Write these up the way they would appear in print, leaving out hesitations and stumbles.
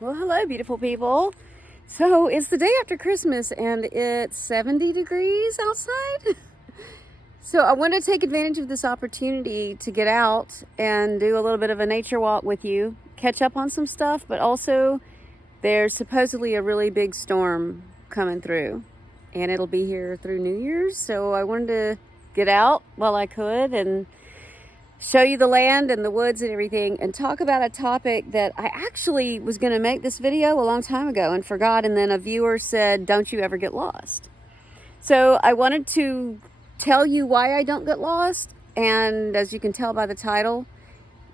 Well, hello, beautiful people. So it's the day after Christmas and it's 70 degrees outside. So I want to take advantage of this opportunity to get out and do a little bit of a nature walk with you, catch up on some stuff, but also there's supposedly a really big storm coming through and it'll be here through New Year's. So I wanted to get out while I could and show you the land and the woods and everything, and talk about a topic that I actually was going to make this video a long time ago and forgot, and then a viewer said, don't you ever get lost. So I wanted to tell you why I don't get lost, and as you can tell by the title,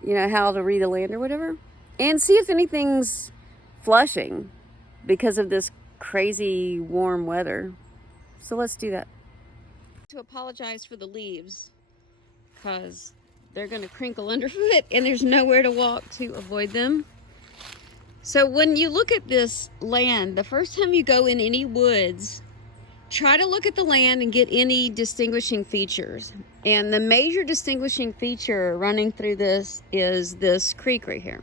you know, how to read the land or whatever, and see if anything's flushing because of this crazy warm weather. So let's do that. To apologize for the leaves because they're going to crinkle underfoot and there's nowhere to walk to avoid them. So when you look at this land, the first time you go in any woods, try to look at the land and get any distinguishing features. And the major distinguishing feature running through this is this creek right here.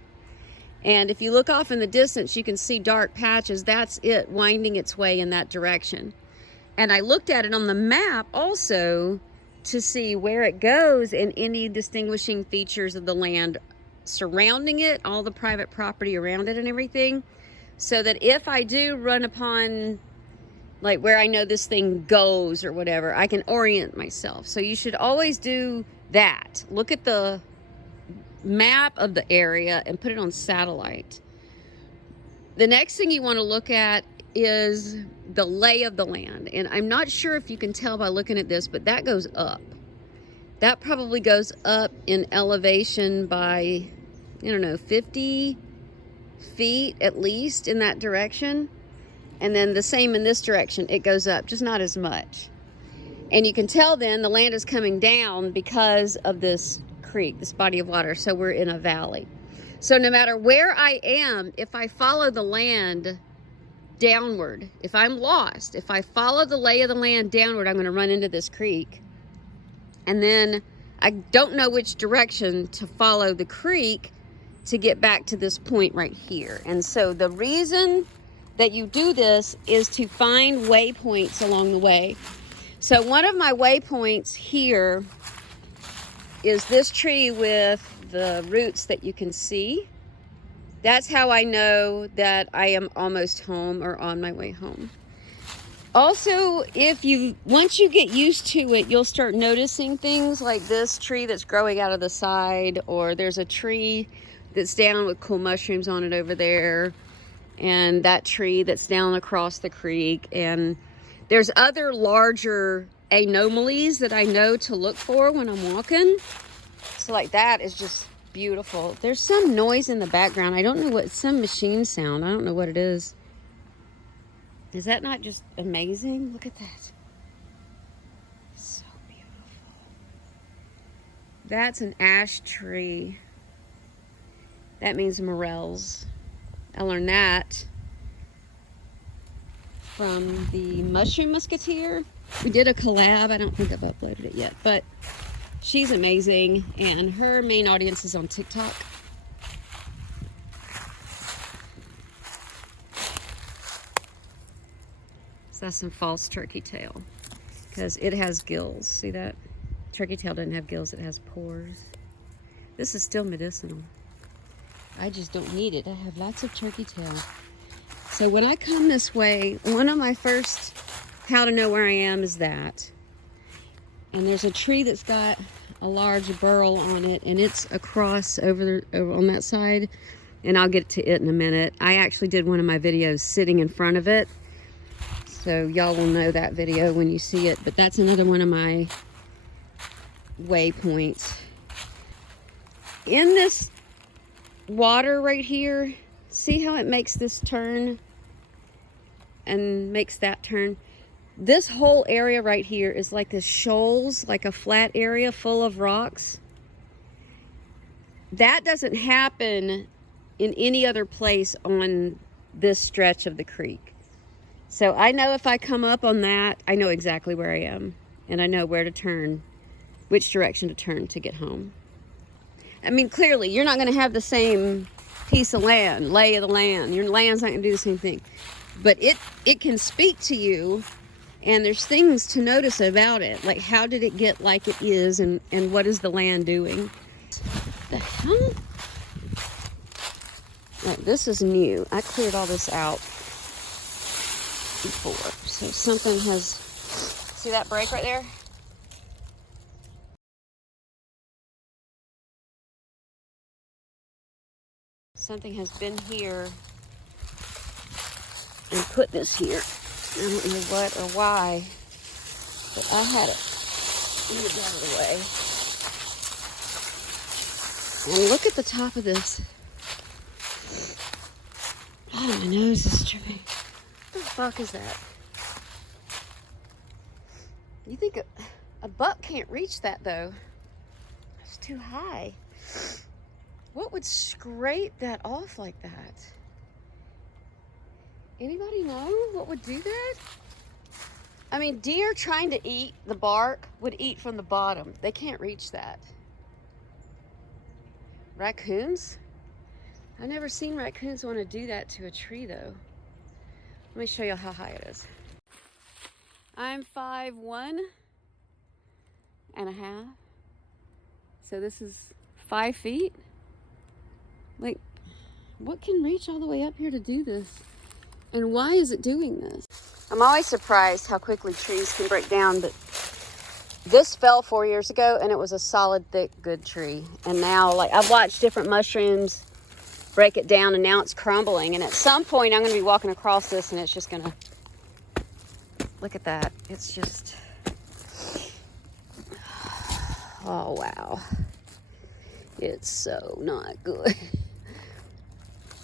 And if you look off in the distance, you can see dark patches. That's it winding its way in that direction. And I looked at it on the map also to see where it goes and any distinguishing features of the land surrounding it, all the private property around it and everything, so that if I do run upon like where I know this thing goes or whatever, I can orient myself. So you should always do that. Look at the map of the area and put it on satellite. The next thing you want to look at is the lay of the land. And I'm not sure if you can tell by looking at this, but that goes up. That probably goes up in elevation by, I don't know, 50 feet at least in that direction. And then the same in this direction, it goes up, just not as much. And you can tell then the land is coming down because of this creek, this body of water. So we're in a valley. So no matter where I am, if I follow the land downward, if I'm lost, if I follow the lay of the land downward, I'm going to run into this creek. And then I don't know which direction to follow the creek to get back to this point right here. And so the reason that you do this is to find waypoints along the way. So one of my waypoints here is this tree with the roots that you can see. That's how I know that I am almost home or on my way home. Also, once you get used to it, you'll start noticing things like this tree that's growing out of the side, or there's a tree that's down with cool mushrooms on it over there, and that tree that's down across the creek. And there's other larger anomalies that I know to look for when I'm walking. So like that is just beautiful. There's some noise in the background. I don't know what, some machine sound. I don't know what it is. Is that not just amazing? Look at that. So beautiful. That's an ash tree. That means morels. I learned that from the mushroom musketeer. We did a collab. I don't think I've uploaded it yet, but she's amazing, and her main audience is on TikTok. So that's some false turkey tail, because it has gills. See that? Turkey tail doesn't have gills, it has pores. This is still medicinal. I just don't need it. I have lots of turkey tail. So when I come this way, one of my first how to know where I am is that. And there's a tree that's got a large burl on it, and it's across over on that side, and I'll get to it in a minute. I actually did one of my videos sitting in front of it, so y'all will know that video when you see it. But that's another one of my waypoints. In this water right here, see how it makes this turn and makes that turn? This whole area right here is like this shoals, like a flat area full of rocks. That doesn't happen in any other place on this stretch of the creek. So I know if I come up on that, I know exactly where I am, and I know where to turn, which direction to turn to get home. I mean, clearly you're not going to have the same piece of land, lay of the land. Your land's not gonna do the same thing. But it can speak to you, and there's things to notice about it. Like, how did it get like it is, and what is the land doing? The hell? Right, this is new. I cleared all this out before. So something has, see that break right there? Something has been here and put this here. I don't know what or why, but I had it moved out of the way. And look at the top of this. Oh, my nose is tripping. What the fuck is that? You think a buck can't reach that though? It's too high. What would scrape that off like that? Anybody know what would do that? I mean, deer trying to eat the bark would eat from the bottom. They can't reach that. Raccoons? I've never seen raccoons want to do that to a tree though. Let me show you how high it is. I'm 5'1" and a half. So this is 5 feet. Like, what can reach all the way up here to do this? And why is it doing this? I'm always surprised how quickly trees can break down, but this fell 4 years ago and it was a solid, thick, good tree. And now, like, I've watched different mushrooms break it down and now it's crumbling. And at some point I'm gonna be walking across this and it's just gonna, look at that. It's just, oh wow. It's so not good.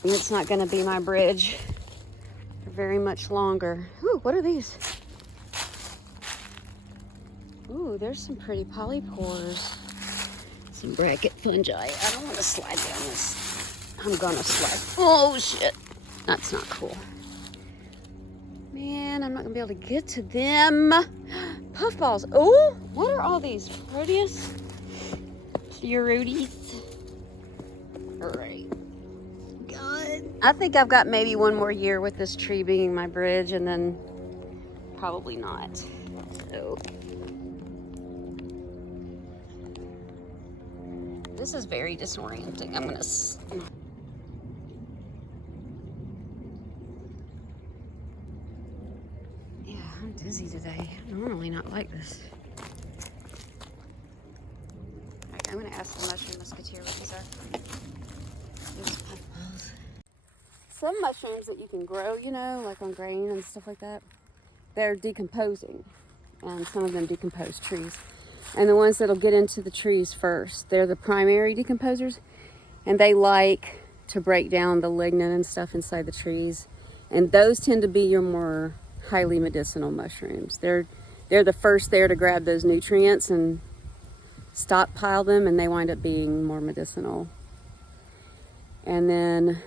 It's not gonna be my bridge for very much longer. Ooh, what are these? Ooh, there's some pretty polypores. Some bracket fungi. I don't want to slide down this. I'm gonna slide. Oh shit, that's not cool. Man, I'm not gonna be able to get to them. Puffballs. Oh, what are all these? Proteus? Eurydice. All right. God. I think I've got maybe one more year with this tree being my bridge, and then probably not. So this is very disorienting. I'm gonna. Yeah, I'm dizzy today. I'm normally not like this. Alright, I'm gonna ask the mushroom musketeer what these are. These puffballs. Some mushrooms that you can grow, you know, like on grain and stuff like that, they're decomposing, and some of them decompose trees. And the ones that'll get into the trees first, they're the primary decomposers, and they like to break down the lignin and stuff inside the trees. And those tend to be your more highly medicinal mushrooms. They're the first there to grab those nutrients and stockpile them, and they wind up being more medicinal. And then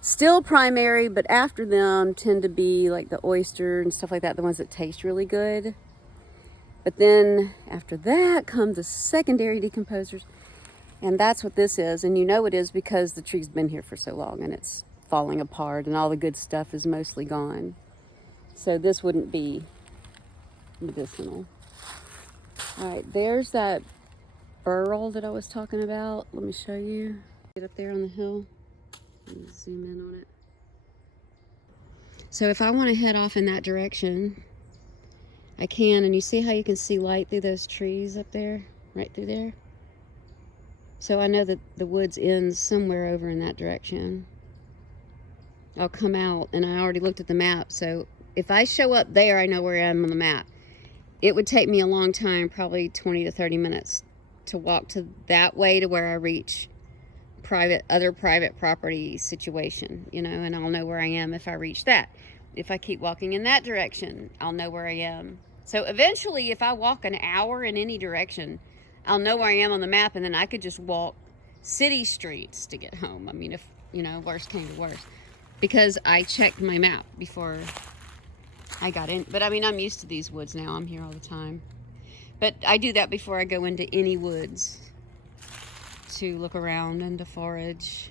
still primary, but after them tend to be like the oyster and stuff like that, the ones that taste really good. But then after that come the secondary decomposers, and that's what this is. And you know it is because the tree's been here for so long and it's falling apart and all the good stuff is mostly gone. So this wouldn't be medicinal. All right, there's that burl that I was talking about. Let me show you. Get up there on the hill. Let me zoom in on it. So if I want to head off in that direction, I can, and you see how you can see light through those trees up there, right through there? So I know that the woods ends somewhere over in that direction. I'll come out, and I already looked at the map, so if I show up there, I know where I am on the map. It would take me a long time, probably 20 to 30 minutes, to walk to that way to where I reach other private property situation, you know, and I'll know where I am if I reach that. If I keep walking in that direction, I'll know where I am. So eventually, if I walk an hour in any direction, I'll know where I am on the map, and then I could just walk city streets to get home. I mean, if, you know, worst came to worst. Because I checked my map before I got in. But I mean, I'm used to these woods now. I'm here all the time. But I do that before I go into any woods to look around and to forage.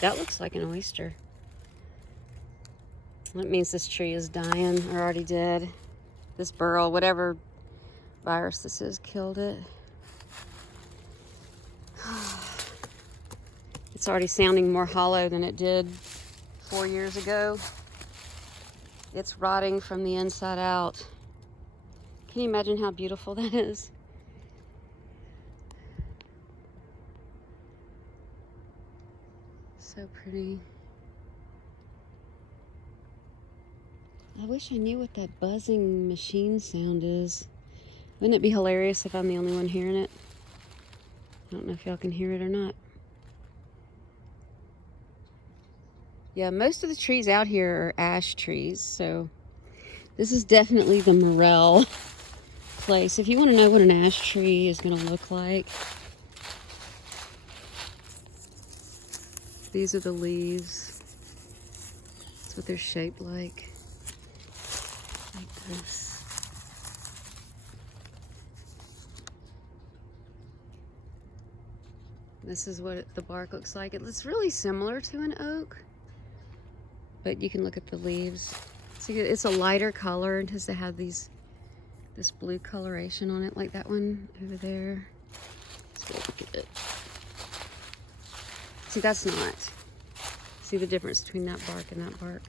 That looks like an oyster. That means this tree is dying or already dead. This burl, whatever virus this is, killed it. It's already sounding more hollow than it did 4 years ago. It's rotting from the inside out. Can you imagine how beautiful that is? So pretty. I wish I knew what that buzzing machine sound is. Wouldn't it be hilarious if I'm the only one hearing it? I don't know if y'all can hear it or not. Yeah, most of the trees out here are ash trees, so this is definitely the morel place. If you want to know what an ash tree is going to look like, these are the leaves. That's what they're shaped like this. This is what the bark looks like. It's really similar to an oak, but you can look at the leaves. See, it's a lighter color and tends to have this blue coloration on it, like that one over there. Let's go look at it. See, that's not. See the difference between that bark and that bark?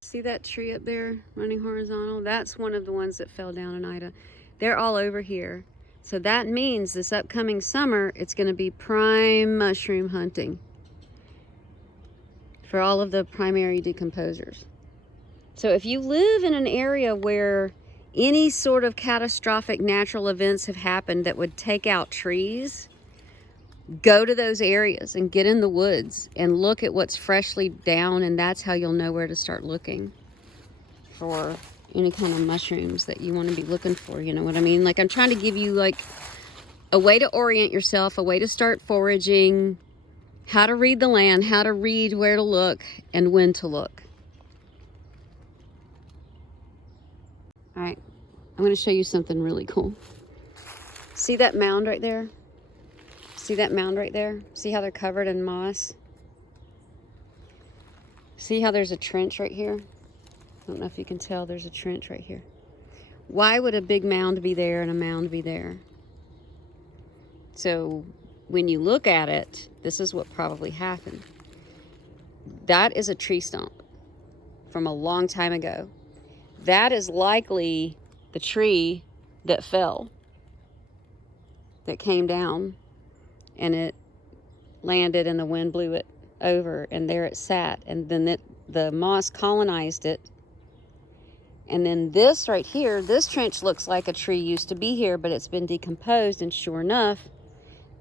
See that tree up there running horizontal? That's one of the ones that fell down in Ida. They're all over here. So that means this upcoming summer, it's going to be prime mushroom hunting for all of the primary decomposers. So if you live in an area where any sort of catastrophic natural events have happened that would take out trees, go to those areas and get in the woods and look at what's freshly down, and that's how you'll know where to start looking for any kind of mushrooms that you want to be looking for. You know what I mean? Like, I'm trying to give you like a way to orient yourself, a way to start foraging, how to read the land, how to read where to look and when to look. All right, I'm going to show you something really cool. See that mound right there? See that mound right there? See how they're covered in moss? See how there's a trench right here? I don't know if you can tell, there's a trench right here. Why would a big mound be there and a mound be there? So when you look at it, this is what probably happened. That is a tree stump from a long time ago. That is likely the tree that fell, that came down, and it landed and the wind blew it over, and there it sat, and then the moss colonized it. And then this right here, this trench looks like a tree used to be here, but it's been decomposed, and sure enough,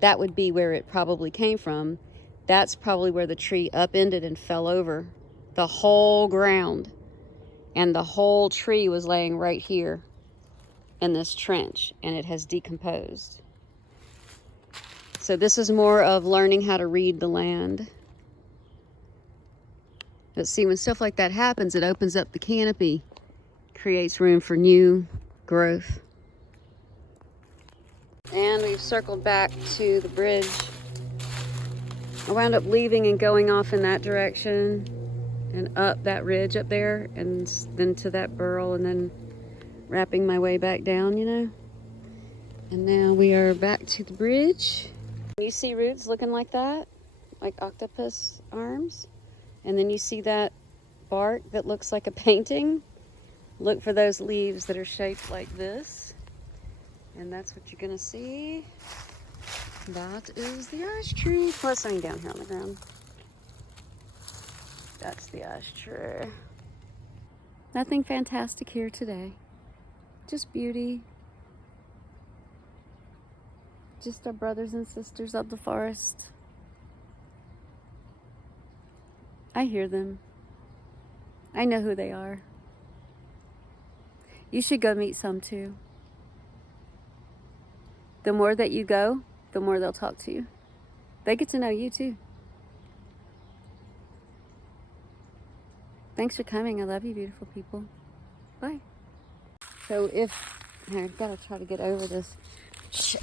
that would be where it probably came from. That's probably where the tree upended and fell over the whole ground, and the whole tree was laying right here in this trench, and it has decomposed. So this is more of learning how to read the land. But see, when stuff like that happens, it opens up the canopy, creates room for new growth. And we've circled back to the bridge. I wound up leaving and going off in that direction and up that ridge up there, and then to that burl, and then wrapping my way back down, you know. And now we are back to the bridge. You see roots looking like that, like octopus arms, and then you see that bark that looks like a painting. Look for those leaves that are shaped like this, and that's what you're gonna see. That is the ash tree. Plus something down here on the ground. That's the ash tree. Nothing fantastic here today. Just beauty. Just our brothers and sisters of the forest. I hear them. I know who they are. You should go meet some too. The more that you go, the more they'll talk to you. They get to know you too. Thanks for coming. I love you, beautiful people. Bye. So I've got to try to get over this shit.